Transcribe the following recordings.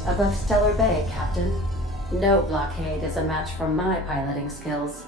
point above Stellar Bay, Captain. No blockade is a match for my piloting skills.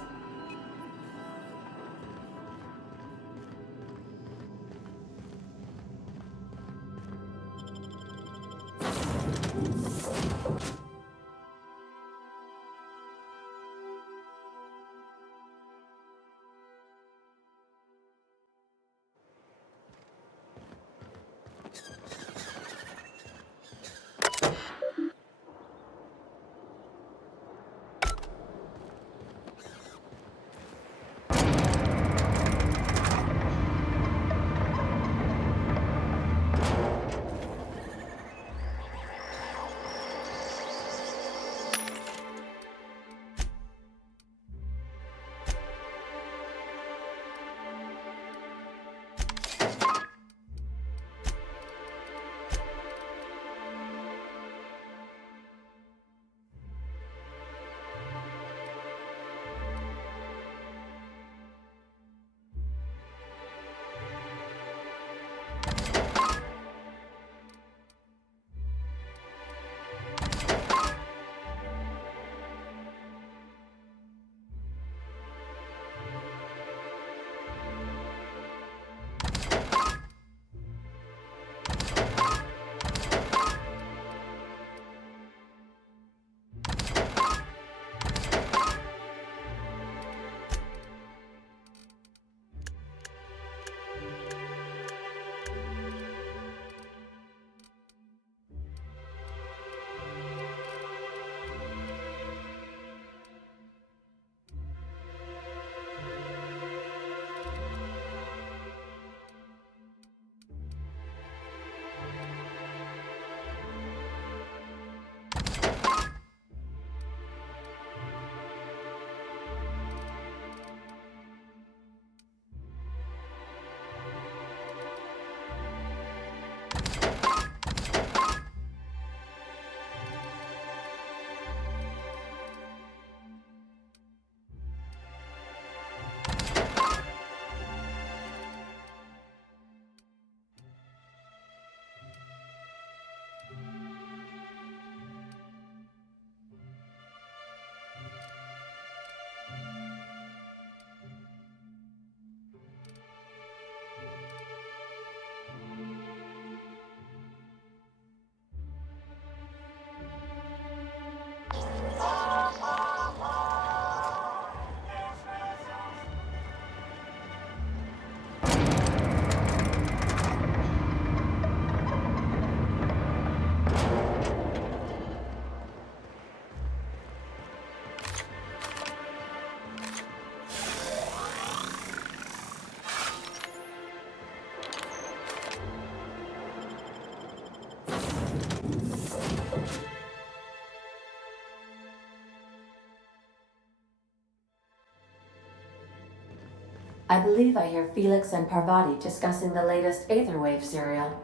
I believe I hear Felix and Parvati discussing the latest Aetherwave serial.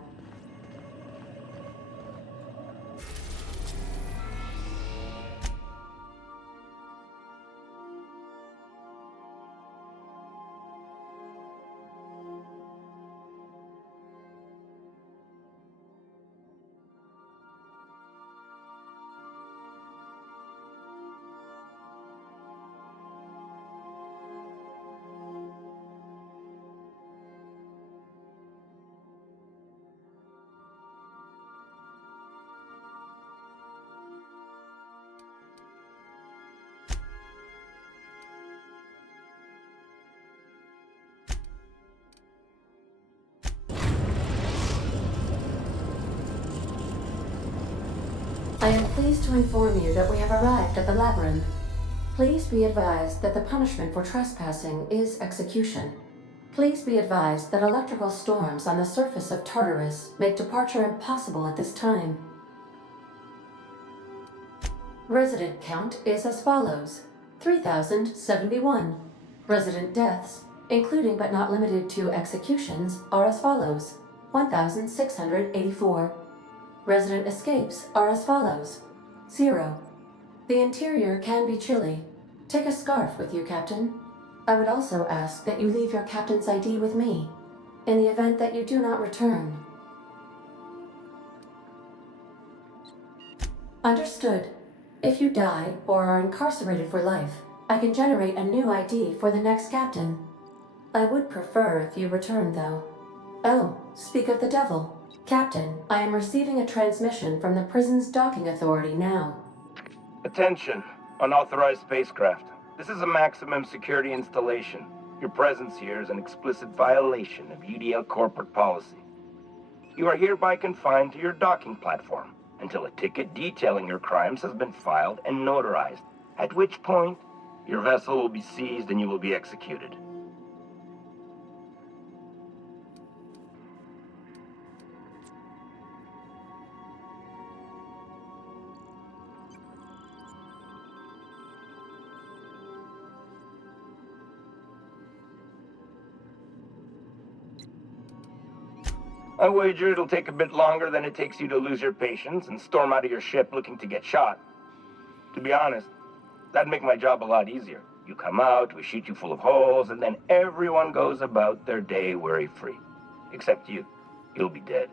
I am pleased to inform you that we have arrived at the labyrinth. Please be advised that the punishment for trespassing is execution. Please be advised that electrical storms on the surface of Tartarus make departure impossible at this time. Resident count is as follows: 3,071. Resident deaths, including but not limited to executions, are as follows: 1,684. Resident escapes are as follows: 0. The interior can be chilly. Take a scarf with you, Captain. I would also ask that you leave your captain's ID with me, in the event that you do not return. Understood. If you die or are incarcerated for life, I can generate a new ID for the next captain. I would prefer if you return, though. Oh, speak of the devil. Captain, I am receiving a transmission from the prison's docking authority now. Attention, unauthorized spacecraft. This is a maximum security installation. Your presence here is an explicit violation of UDL corporate policy. You are hereby confined to your docking platform until a ticket detailing your crimes has been filed and notarized, at which point your vessel will be seized and you will be executed. I wager it'll take a bit longer than it takes you to lose your patience and storm out of your ship looking to get shot. To be honest, that'd make my job a lot easier. You come out, we shoot you full of holes, and then everyone goes about their day worry-free. Except you. You'll be dead.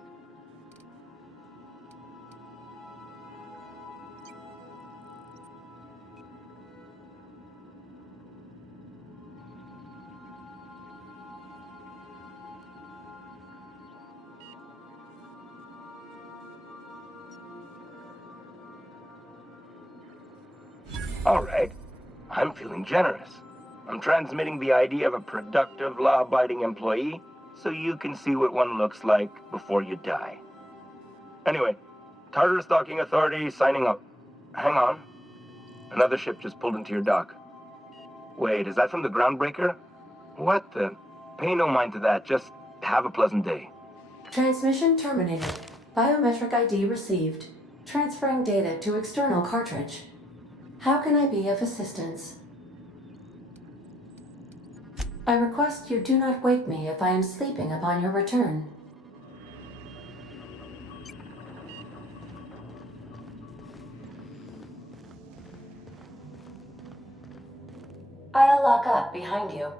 All right. I'm feeling generous. I'm transmitting the idea of a productive, law-abiding employee so you can see what one looks like before you die. Anyway, Tartarus Docking Authority signing up. Hang on. Another ship just pulled into your dock. Wait, is that from the Groundbreaker? What the? Pay no mind to that. Just have a pleasant day. Transmission terminated. Biometric ID received. Transferring data to external cartridge. How can I be of assistance? I request you do not wake me if I am sleeping upon your return. I'll lock up behind you.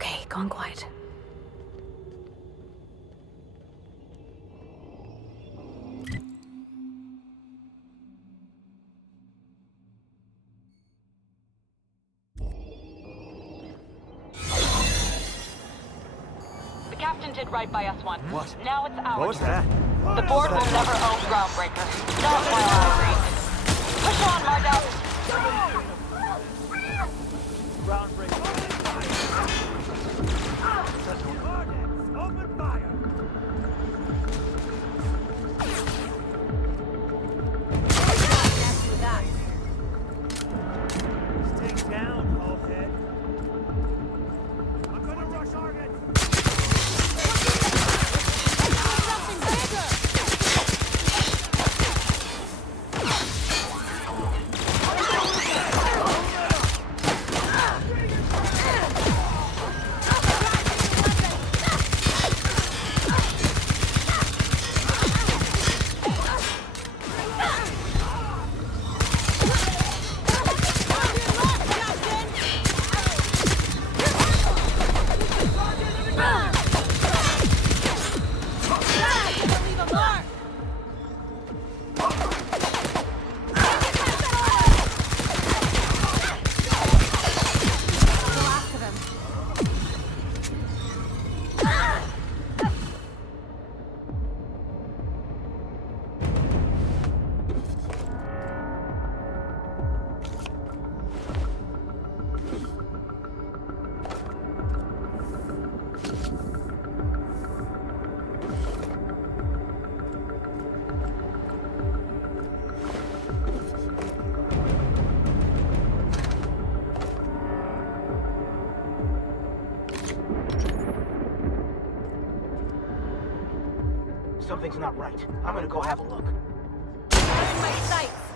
Okay, gone quiet. The captain did right by us once. What? Now it's our What was turn. that? The board will never own Groundbreaker. Not while I reign. Push on, Margot! Groundbreaker. Open fire! Stay down, Hallhead. I'm gonna rush target. Something's not right. I'm gonna go have a look. In my sights.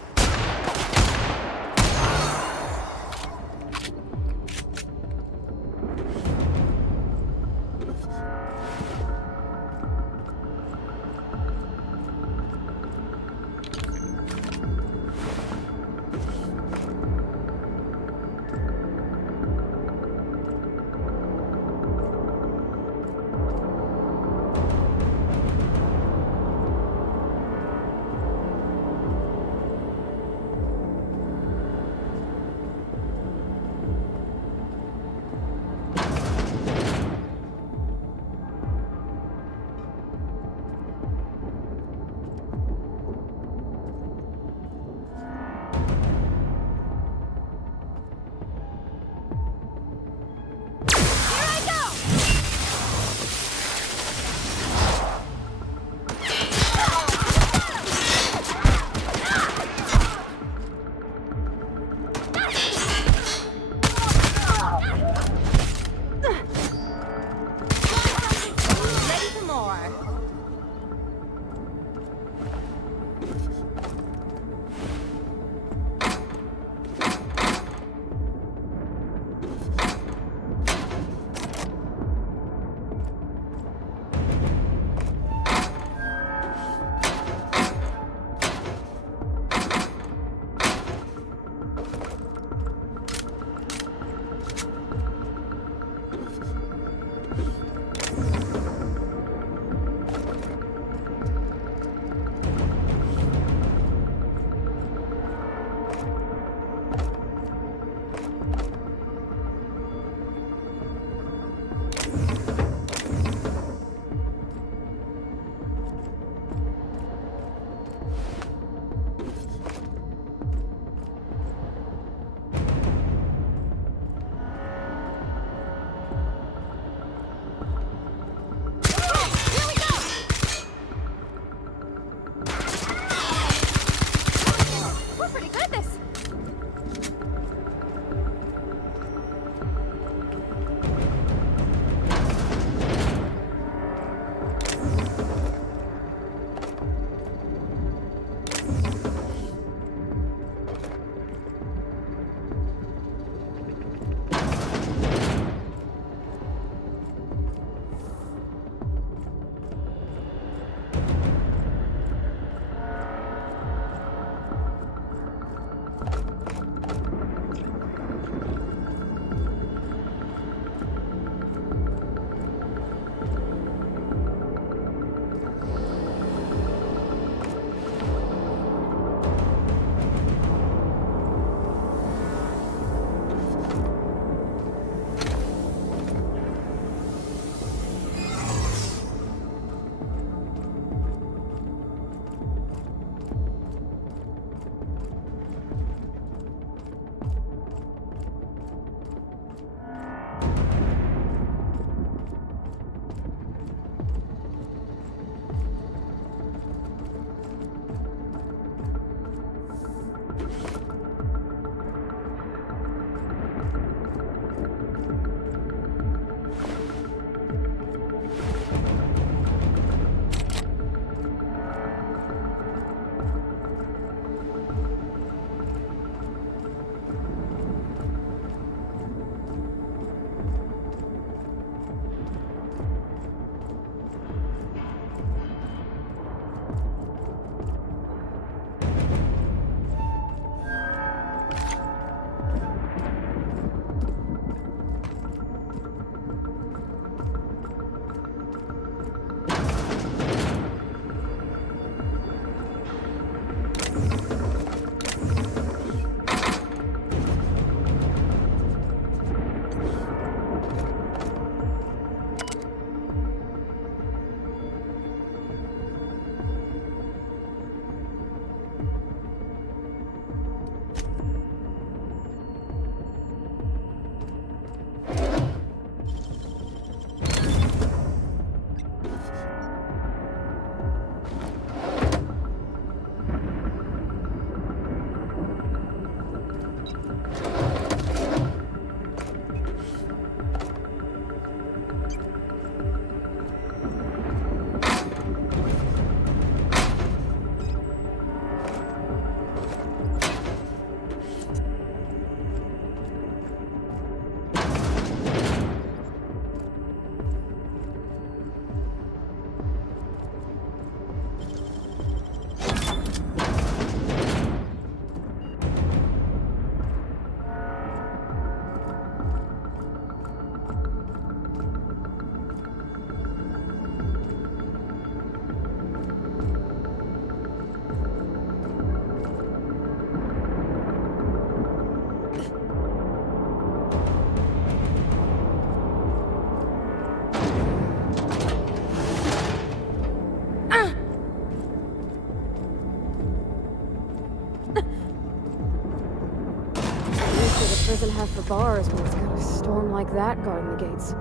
doesn't have for bars when it's got a storm like that guarding the gates.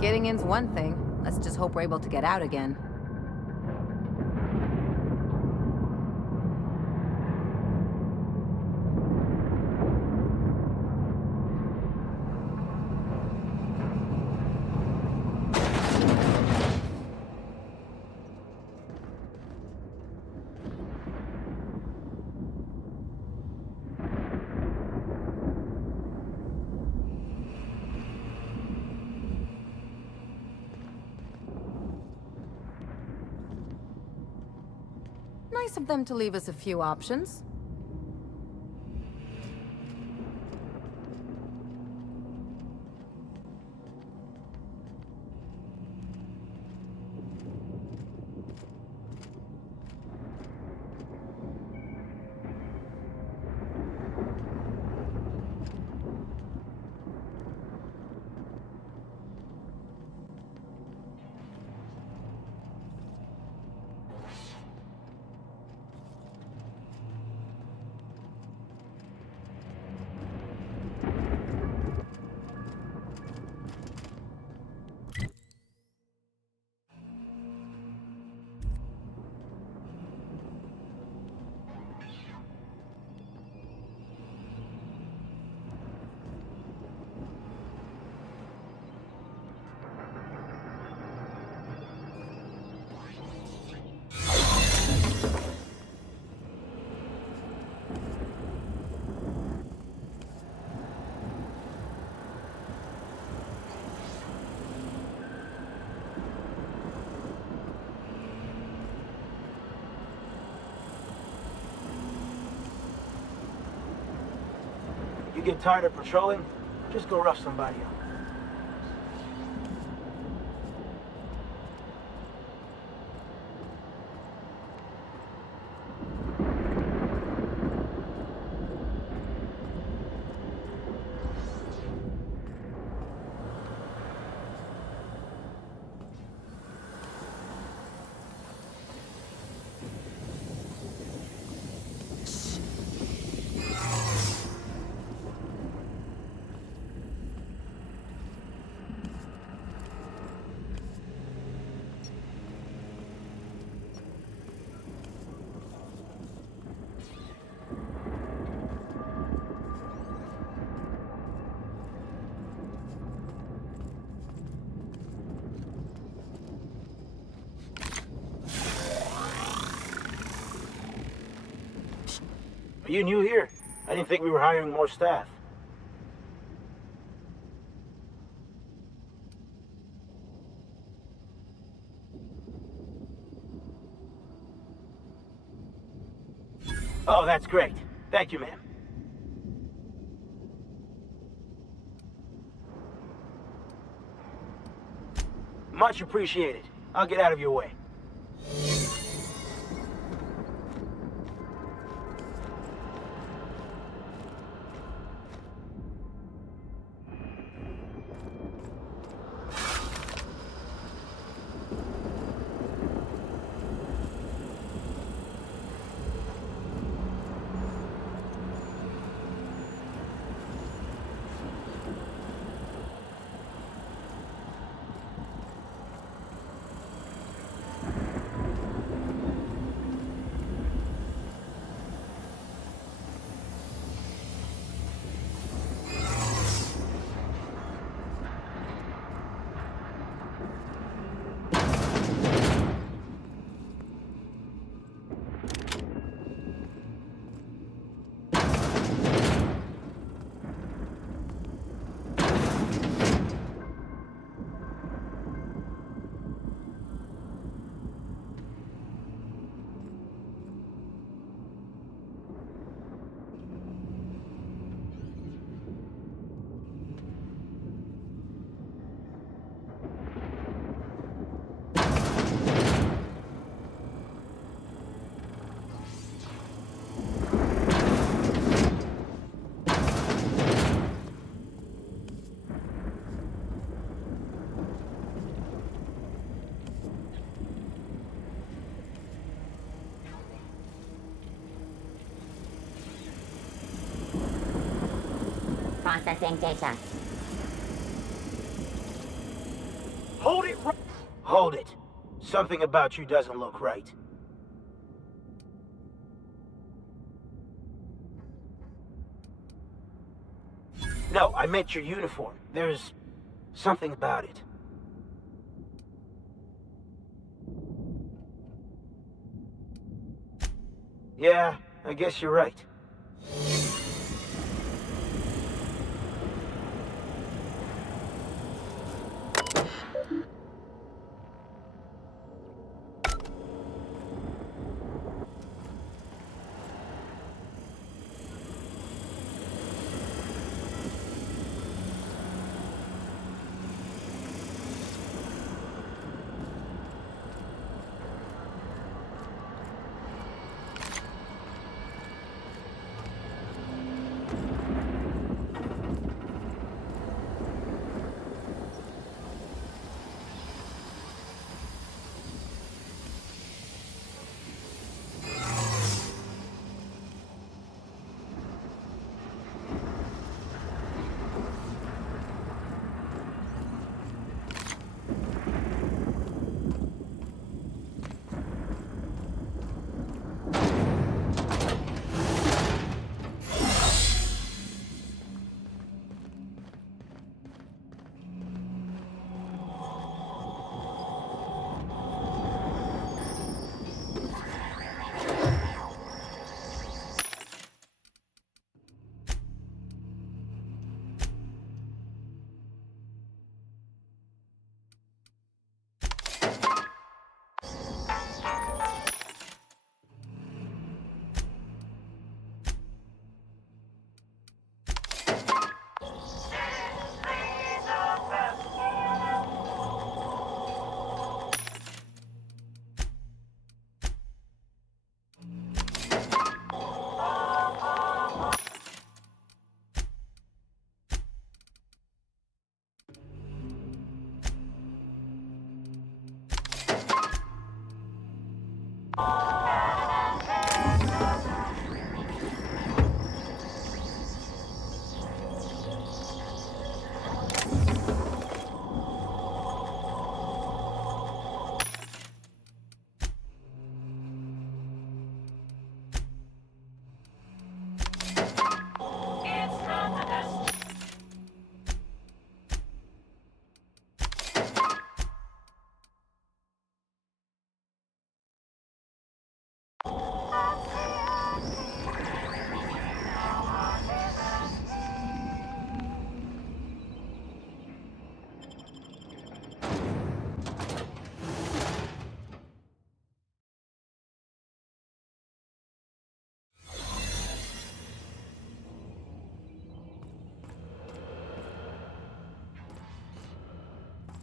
Getting in's one thing. Let's just hope we're able to get out again. Nice of them to leave us a few options. You get tired of patrolling, just go rough somebody up. Are you new here? I didn't think we were hiring more staff. Oh, that's great. Thank you, ma'am. Much appreciated. I'll get out of your way. Processing data. Hold it right. Hold it. Something about you doesn't look right. No, I meant your uniform. There's something about it. Yeah, I guess you're right.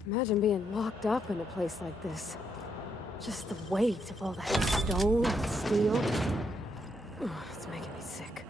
Imagine being locked up in a place like this. Just the weight of all that stone and steel. Ugh, it's making me sick.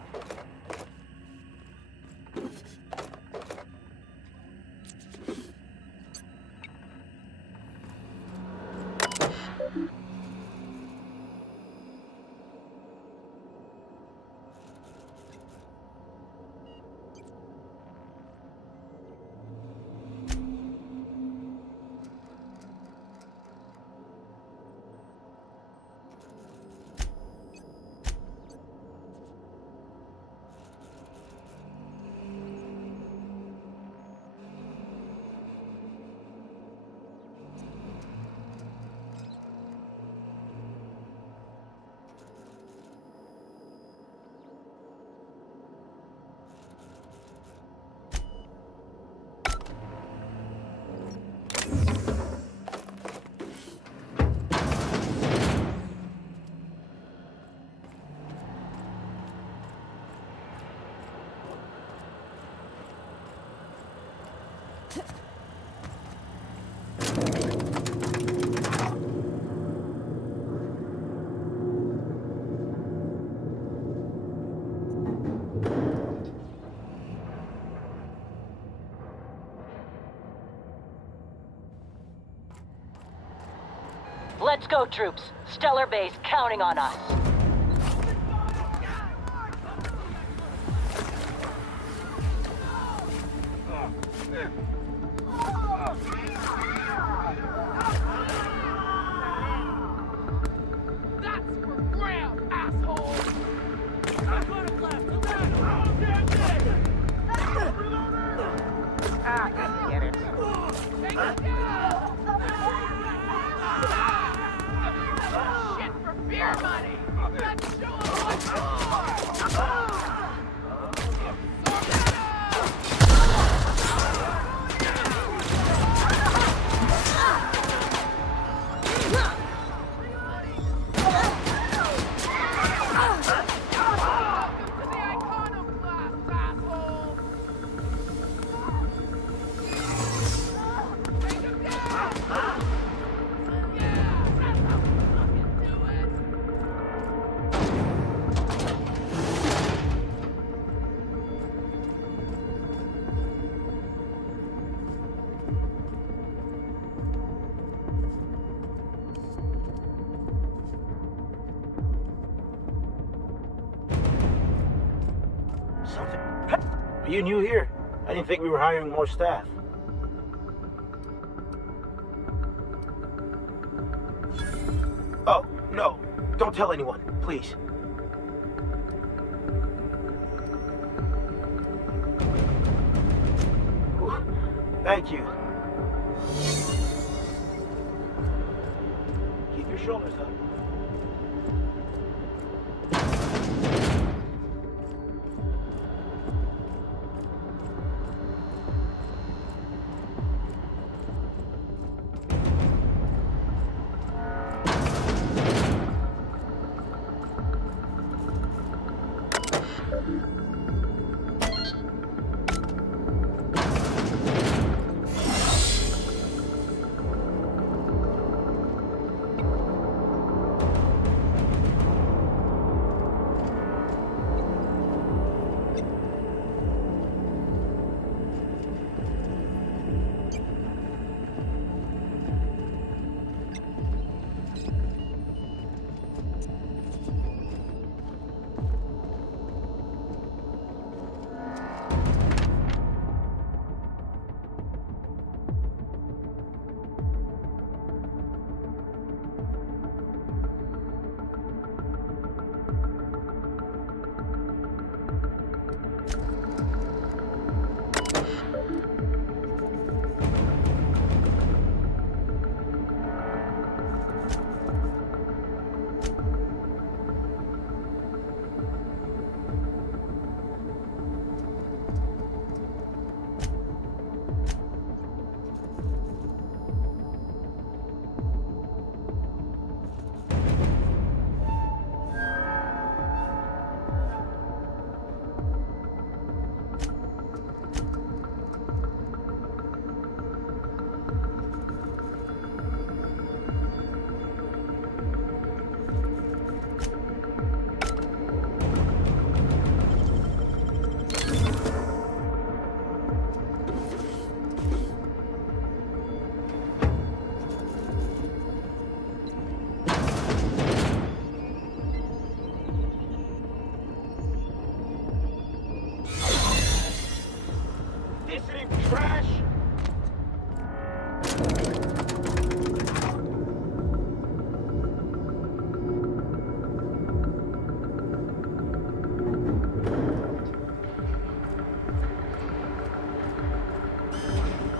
Let's go, troops. Stellar Base counting on us. Are you new here? I didn't think we were hiring more staff. Oh, no. Don't tell anyone, please. Whew. Thank you. Keep your shoulders up.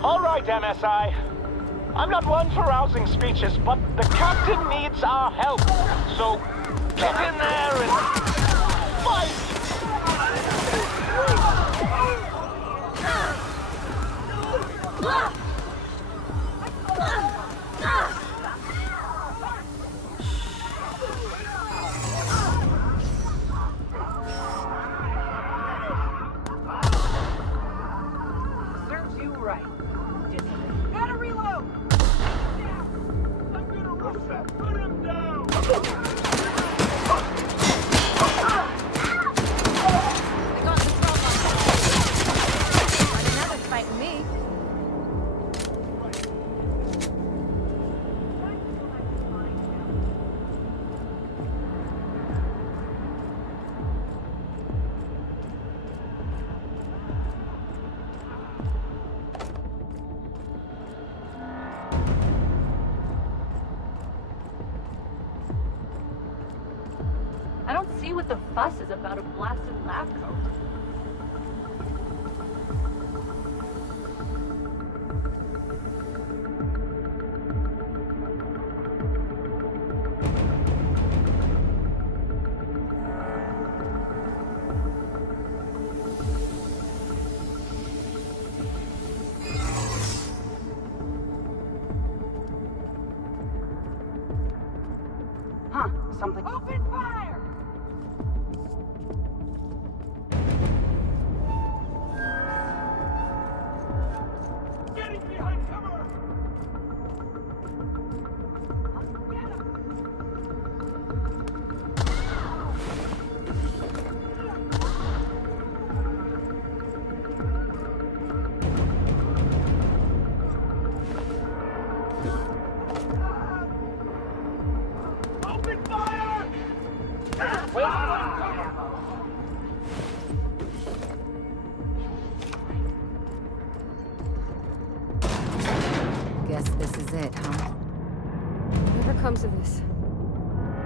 All right, MSI. I'm not one for rousing speeches, but the captain needs our help. So, get in there and fight! Serves you right. Gotta reload! I'm gonna rush that. Put him down! They got the top on. Not another fighting me. I don't see what the fuss is about a blasted lab coat. Huh, something. Open fire! Getting behind cover! Open fire! comes of this.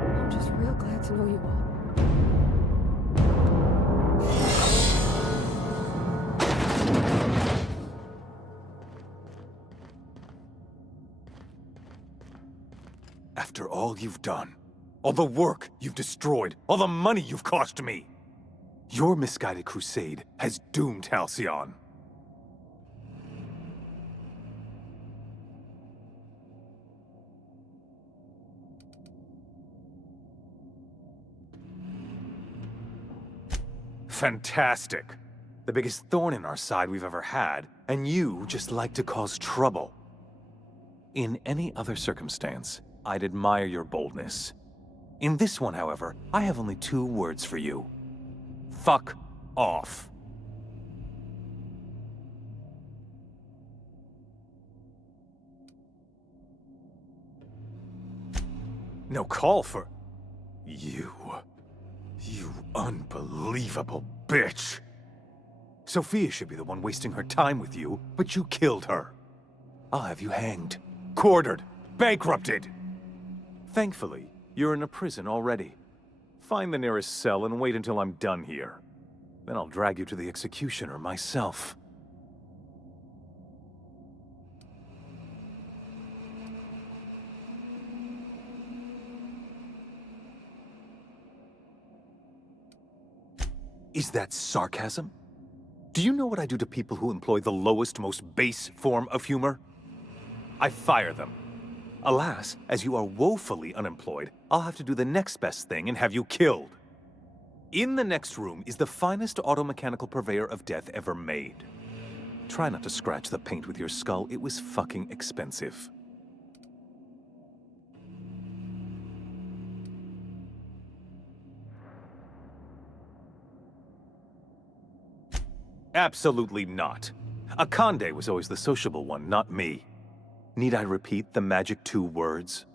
I'm just real glad to know you all. After all you've done, all the work you've destroyed, all the money you've cost me, your misguided crusade has doomed Alcione. Fantastic. The biggest thorn in our side we've ever had, and you just like to cause trouble. In any other circumstance, I'd admire your boldness. In this one, however, I have only 2 words for you. Fuck off. No call for... You unbelievable bitch. Sophia should be the one wasting her time with you, but you killed her. I'll have you hanged, quartered, bankrupted. Thankfully, you're in a prison already. Find the nearest cell and wait until I'm done here. Then I'll drag you to the executioner myself. Is that sarcasm? Do you know what I do to people who employ the lowest, most base form of humor? I fire them. Alas, as you are woefully unemployed, I'll have to do the next best thing and have you killed. In the next room is the finest automechanical purveyor of death ever made. Try not to scratch the paint with your skull, it was fucking expensive. Absolutely not. Akande was always the sociable one, not me. Need I repeat the magic 2 words?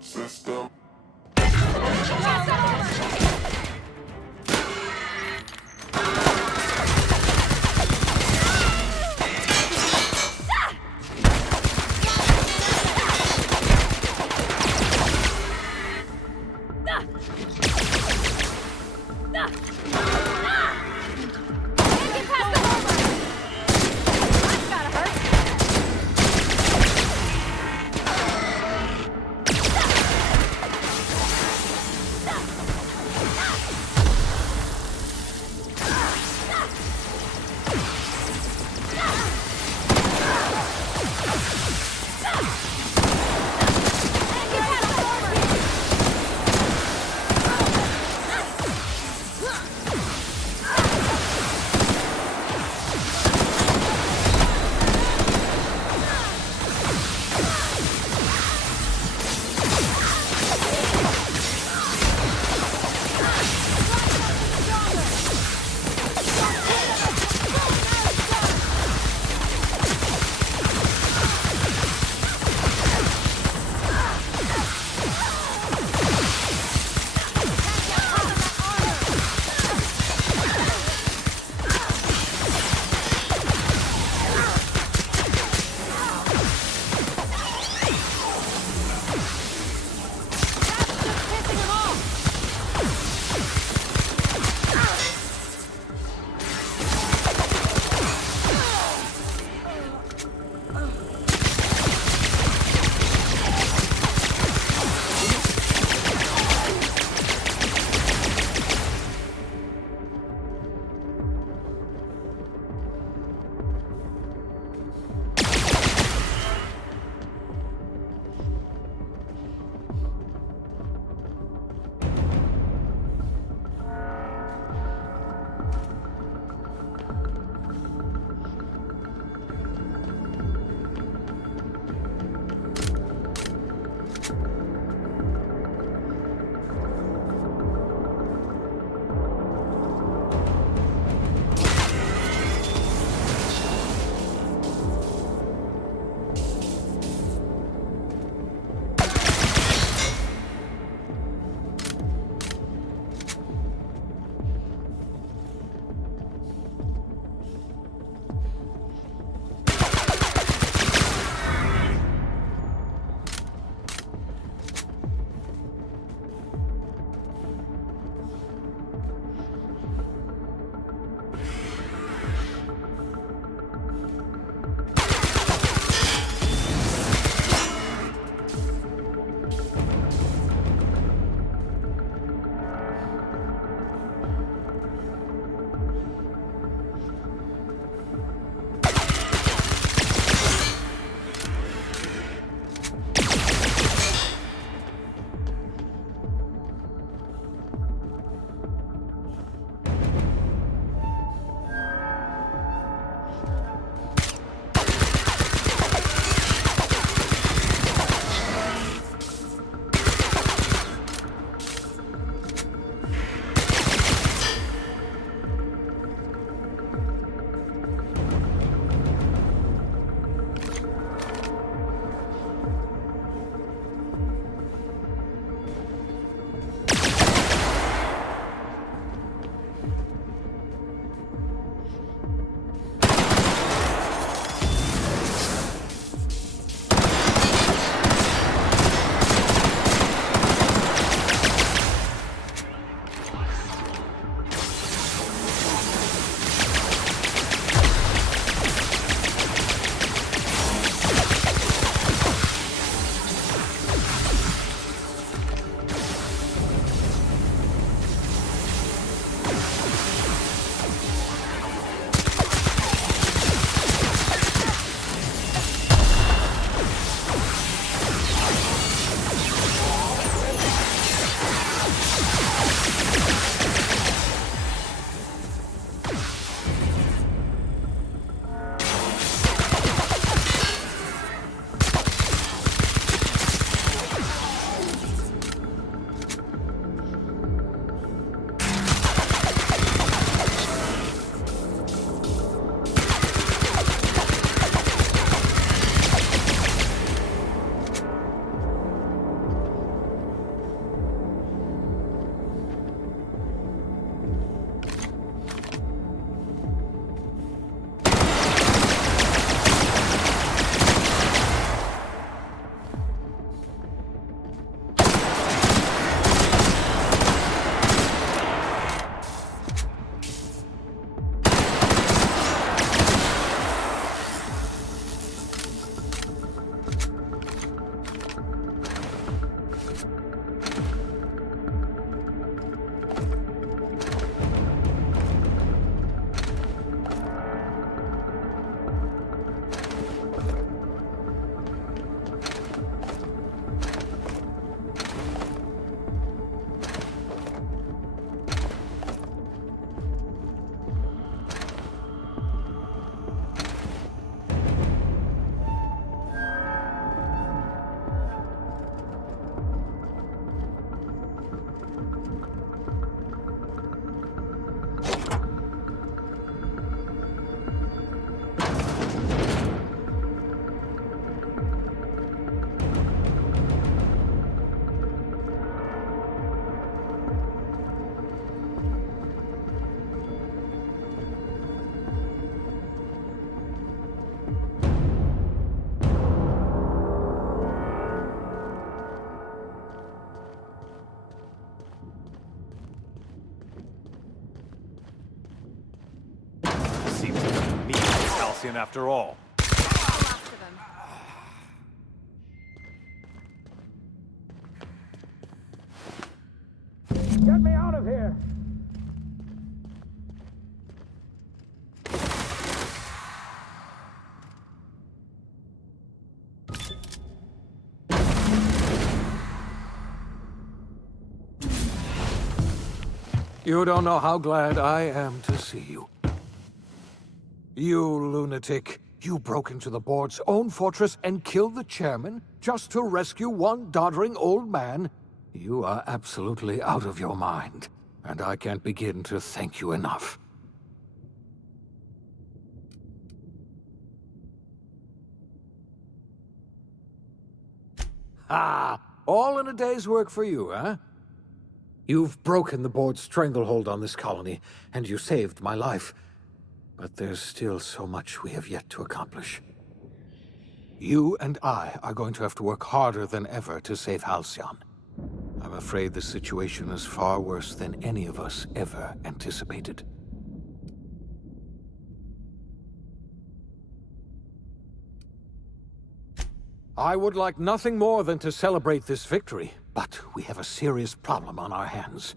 System. in after all. Lots of them. Get me out of here! You don't know how glad I am to see you. You lunatic. You broke into the board's own fortress and killed the chairman just to rescue one doddering old man? You are absolutely out of your mind, and I can't begin to thank you enough. Ah, all in a day's work for you, huh? You've broken the board's stranglehold on this colony, and you saved my life. But there's still so much we have yet to accomplish. You and I are going to have to work harder than ever to save Alcione. I'm afraid the situation is far worse than any of us ever anticipated. I would like nothing more than to celebrate this victory, but we have a serious problem on our hands.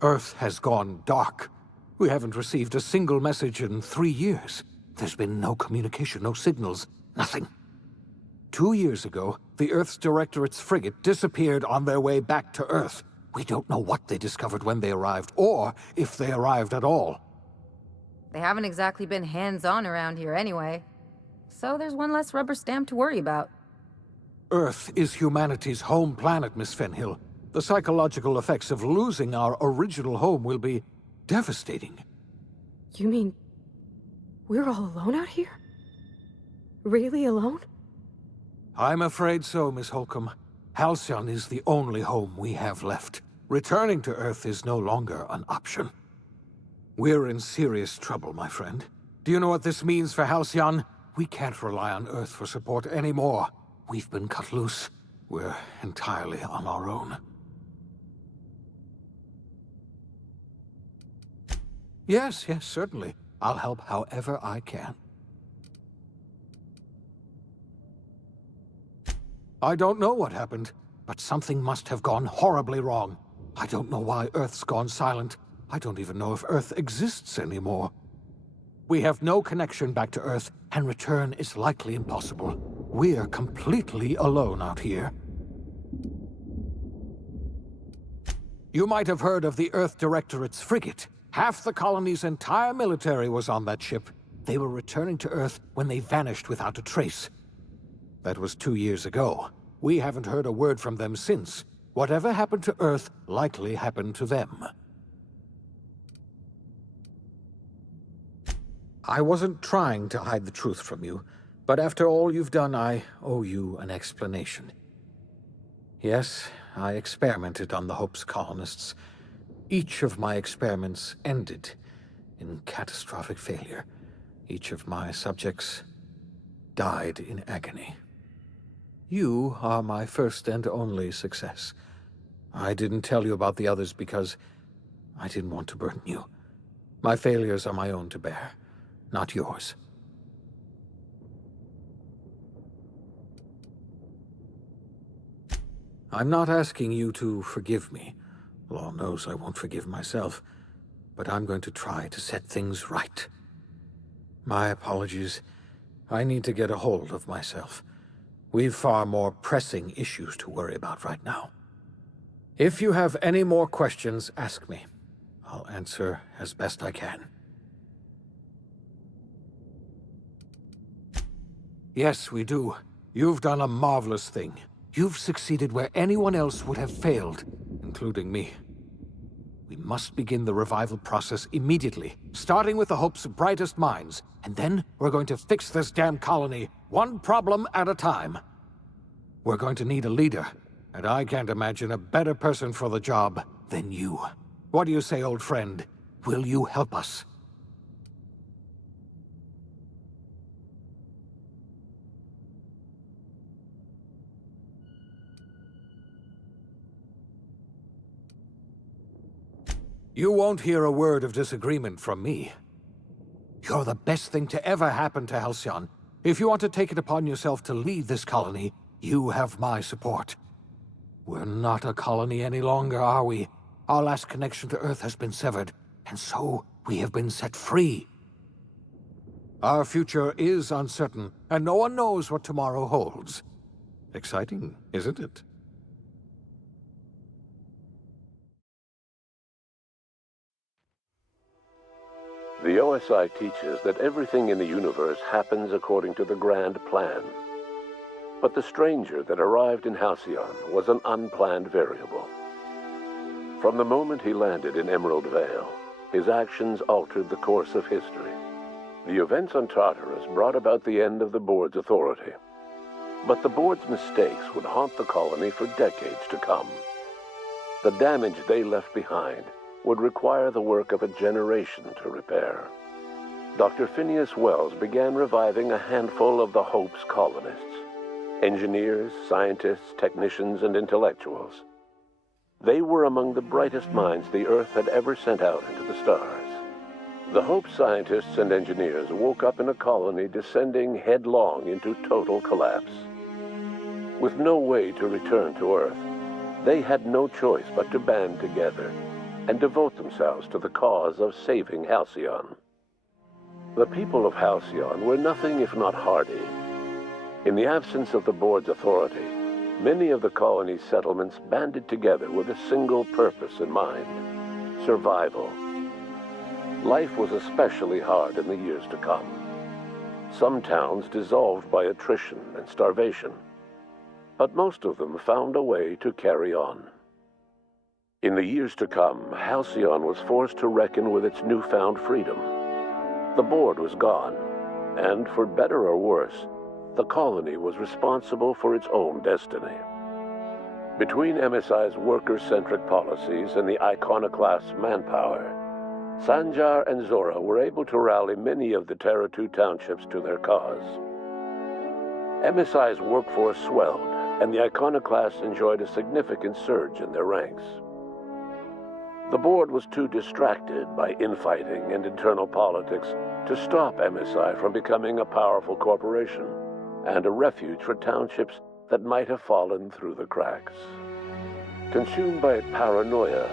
Earth has gone dark. We haven't received a single message in 3 years. There's been no communication, no signals, nothing. 2 years ago, the Earth's Directorate's frigate disappeared on their way back to Earth. We don't know what they discovered when they arrived, or if they arrived at all. They haven't exactly been hands-on around here anyway. So there's one less rubber stamp to worry about. Earth is humanity's home planet, Miss Fenhill. The psychological effects of losing our original home will be devastating. You mean we're all alone out here? Really alone? I'm afraid so, Miss Holcomb. Alcione is the only home we have left. Returning to Earth is no longer an option. We're in serious trouble, my friend. Do you know what this means for Alcione? We can't rely on Earth for support anymore. We've been cut loose. We're entirely on our own. Yes, certainly. I'll help however I can. I don't know what happened, but something must have gone horribly wrong. I don't know why Earth's gone silent. I don't even know if Earth exists anymore. We have no connection back to Earth, and return is likely impossible. We're completely alone out here. You might have heard of the Earth Directorate's frigate. Half the colony's entire military was on that ship. They were returning to Earth when they vanished without a trace. That was 2 years ago. We haven't heard a word from them since. Whatever happened to Earth likely happened to them. I wasn't trying to hide the truth from you, but after all you've done, I owe you an explanation. Yes, I experimented on the Hope's colonists. Each of my experiments ended in catastrophic failure. Each of my subjects died in agony. You are my first and only success. I didn't tell you about the others because I didn't want to burden you. My failures are my own to bear, not yours. I'm not asking you to forgive me. Law knows I won't forgive myself, but I'm going to try to set things right. My apologies. I need to get a hold of myself. We've far more pressing issues to worry about right now. If you have any more questions, ask me. I'll answer as best I can. Yes, we do. You've done a marvelous thing. You've succeeded where anyone else would have failed, including me. We must begin the revival process immediately, starting with the Hope's brightest minds, and then we're going to fix this damn colony, one problem at a time. We're going to need a leader, and I can't imagine a better person for the job than you. What do you say, old friend? Will you help us? You won't hear a word of disagreement from me. You're the best thing to ever happen to Halcyon. If you want to take it upon yourself to lead this colony, you have my support. We're not a colony any longer, are we? Our last connection to Earth has been severed, and so we have been set free. Our future is uncertain, and no one knows what tomorrow holds. Exciting, isn't it? The OSI teaches that everything in the universe happens according to the grand plan. But the stranger that arrived in Halcyon was an unplanned variable. From the moment he landed in Emerald Vale, his actions altered the course of history. The events on Tartarus brought about the end of the board's authority. But the board's mistakes would haunt the colony for decades to come. The damage they left behind would require the work of a generation to repair. Dr. Phineas Wells began reviving a handful of the Hope's colonists. Engineers, scientists, technicians, and intellectuals. They were among the brightest minds the Earth had ever sent out into the stars. The Hope scientists and engineers woke up in a colony descending headlong into total collapse. With no way to return to Earth, they had no choice but to band together and devote themselves to the cause of saving Halcyon. The people of Halcyon were nothing if not hardy. In the absence of the board's authority, many of the colony's settlements banded together with a single purpose in mind: survival. Life was especially hard in the years to come. Some towns dissolved by attrition and starvation, but most of them found a way to carry on. In the years to come, Halcyon was forced to reckon with its newfound freedom. The board was gone, and for better or worse, the colony was responsible for its own destiny. Between MSI's worker-centric policies and the iconoclast's manpower, Sanjar and Zora were able to rally many of the Terra 2 townships to their cause. MSI's workforce swelled, and the iconoclasts enjoyed a significant surge in their ranks. The board was too distracted by infighting and internal politics to stop MSI from becoming a powerful corporation and a refuge for townships that might have fallen through the cracks. Consumed by paranoia,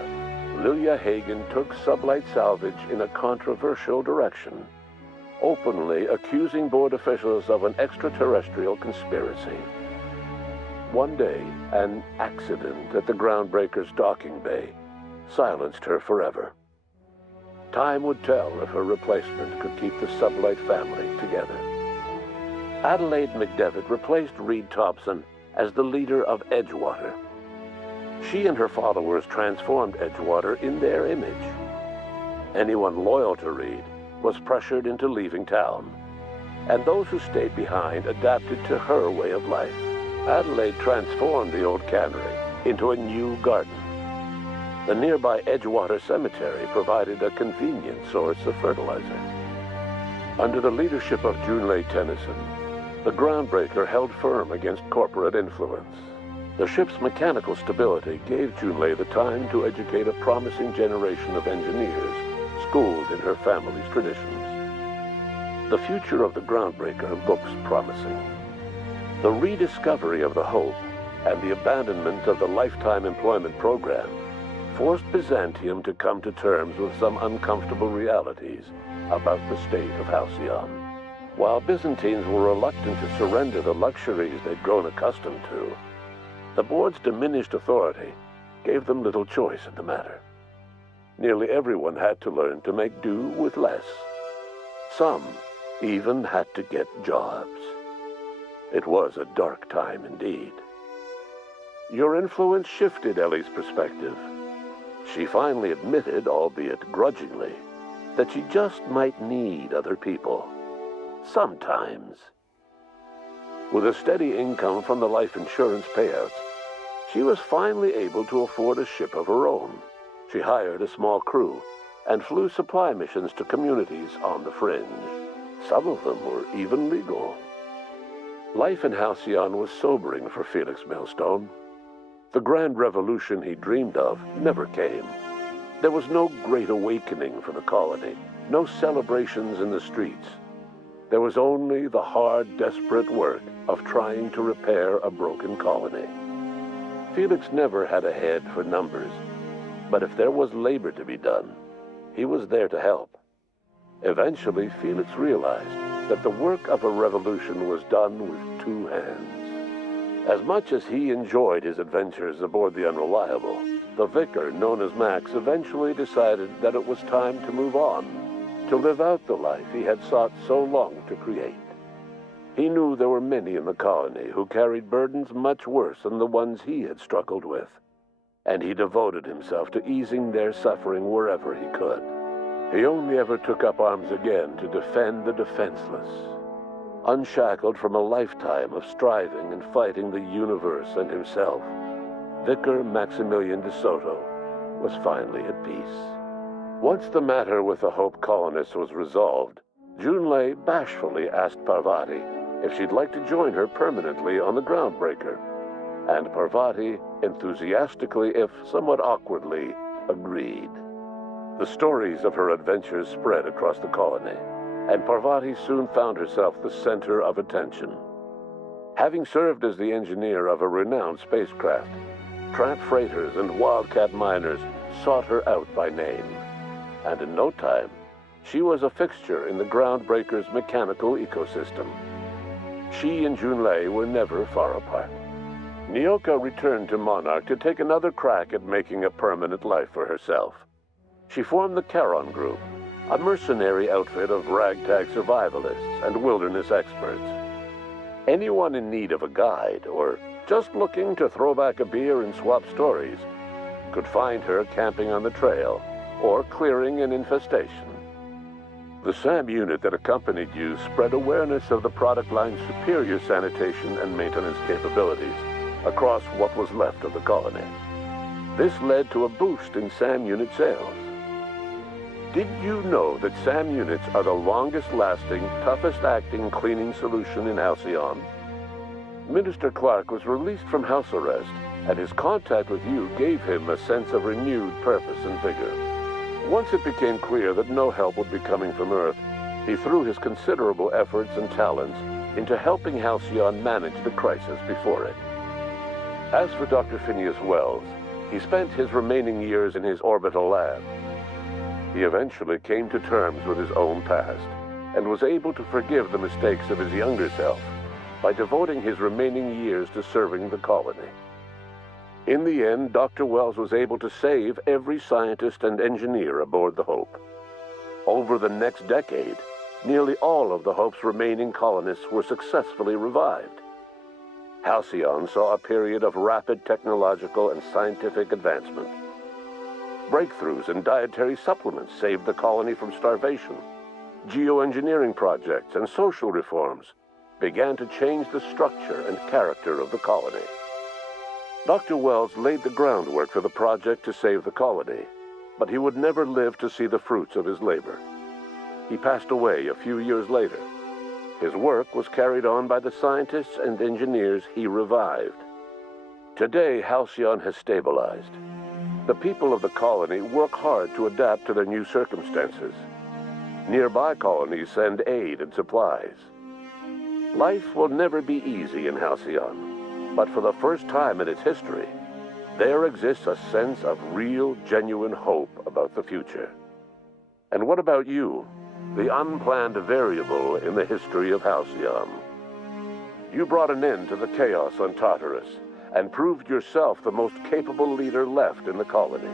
Lilia Hagen took Sublight Salvage in a controversial direction, openly accusing board officials of an extraterrestrial conspiracy. One day, an accident at the Groundbreaker's docking bay silenced her forever. Time would tell if her replacement could keep the Sublight family together. Adelaide McDevitt replaced Reed Thompson as the leader of Edgewater. She and her followers transformed Edgewater in their image. Anyone loyal to Reed was pressured into leaving town, and those who stayed behind adapted to her way of life. Adelaide transformed the old cannery into a new garden. The nearby Edgewater Cemetery provided a convenient source of fertilizer. Under the leadership of Junlei Tennyson, the Groundbreaker held firm against corporate influence. The ship's mechanical stability gave Junlei the time to educate a promising generation of engineers schooled in her family's traditions. The future of the Groundbreaker looks promising. The rediscovery of the Hope and the abandonment of the lifetime employment program forced Byzantium to come to terms with some uncomfortable realities about the state of Halcyon. While Byzantines were reluctant to surrender the luxuries they'd grown accustomed to, the board's diminished authority gave them little choice in the matter. Nearly everyone had to learn to make do with less. Some even had to get jobs. It was a dark time indeed. Your influence shifted Ellie's perspective. She finally admitted, albeit grudgingly, that she just might need other people. Sometimes. With a steady income from the life insurance payouts, she was finally able to afford a ship of her own. She hired a small crew and flew supply missions to communities on the fringe. Some of them were even legal. Life in Halcyon was sobering for Felix Millstone. The grand revolution he dreamed of never came. There was no great awakening for the colony, no celebrations in the streets. There was only the hard, desperate work of trying to repair a broken colony. Felix never had a head for numbers, but if there was labor to be done, he was there to help. Eventually, Felix realized that the work of a revolution was done with two hands. As much as he enjoyed his adventures aboard the Unreliable, the vicar, known as Max, eventually decided that it was time to move on, to live out the life he had sought so long to create. He knew there were many in the colony who carried burdens much worse than the ones he had struggled with, and he devoted himself to easing their suffering wherever he could. He only ever took up arms again to defend the defenseless. Unshackled from a lifetime of striving and fighting the universe and himself, Vicar Maximilian de Soto was finally at peace. Once the matter with the Hope colonists was resolved, Junlei bashfully asked Parvati if she'd like to join her permanently on the Groundbreaker, and Parvati enthusiastically, if somewhat awkwardly, agreed. The stories of her adventures spread across the colony, and Parvati soon found herself the center of attention. Having served as the engineer of a renowned spacecraft, tramp freighters and wildcat miners sought her out by name, and in no time, she was a fixture in the Groundbreaker's mechanical ecosystem. She and Junlei were never far apart. Nyoka returned to Monarch to take another crack at making a permanent life for herself. She formed the Charon Group, a mercenary outfit of ragtag survivalists and wilderness experts. Anyone in need of a guide, or just looking to throw back a beer and swap stories, could find her camping on the trail or clearing an infestation. The SAM unit that accompanied you spread awareness of the product line's superior sanitation and maintenance capabilities across what was left of the colony. This led to a boost in SAM unit sales. Did you know that SAM units are the longest-lasting, toughest-acting cleaning solution in Halcyon? Minister Clark was released from house arrest, and his contact with you gave him a sense of renewed purpose and vigor. Once it became clear that no help would be coming from Earth, he threw his considerable efforts and talents into helping Halcyon manage the crisis before it. As for Dr. Phineas Wells, he spent his remaining years in his orbital lab. He eventually came to terms with his own past and was able to forgive the mistakes of his younger self by devoting his remaining years to serving the colony. In the end, Dr. Wells was able to save every scientist and engineer aboard the Hope. Over the next decade, nearly all of the Hope's remaining colonists were successfully revived. Halcyon saw a period of rapid technological and scientific advancement. Breakthroughs in dietary supplements saved the colony from starvation. Geoengineering projects and social reforms began to change the structure and character of the colony. Dr. Wells laid the groundwork for the project to save the colony, but he would never live to see the fruits of his labor. He passed away a few years later. His work was carried on by the scientists and engineers he revived. Today, Halcyon has stabilized. The people of the colony work hard to adapt to their new circumstances. Nearby colonies send aid and supplies. Life will never be easy in Halcyon, but for the first time in its history, there exists a sense of real, genuine hope about the future. And what about you, the unplanned variable in the history of Halcyon? You brought an end to the chaos on Tartarus and proved yourself the most capable leader left in the colony.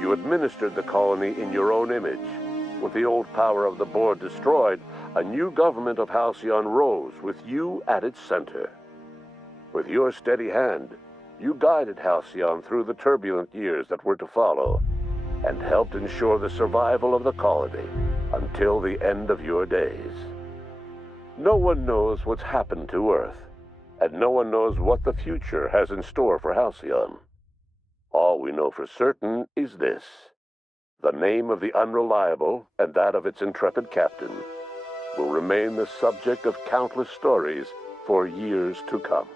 You administered the colony in your own image. With the old power of the board destroyed, a new government of Halcyon rose with you at its center. With your steady hand, you guided Halcyon through the turbulent years that were to follow, and helped ensure the survival of the colony until the end of your days. No one knows what's happened to Earth, and no one knows what the future has in store for Halcyon. All we know for certain is this: the name of the Unreliable and that of its intrepid captain will remain the subject of countless stories for years to come.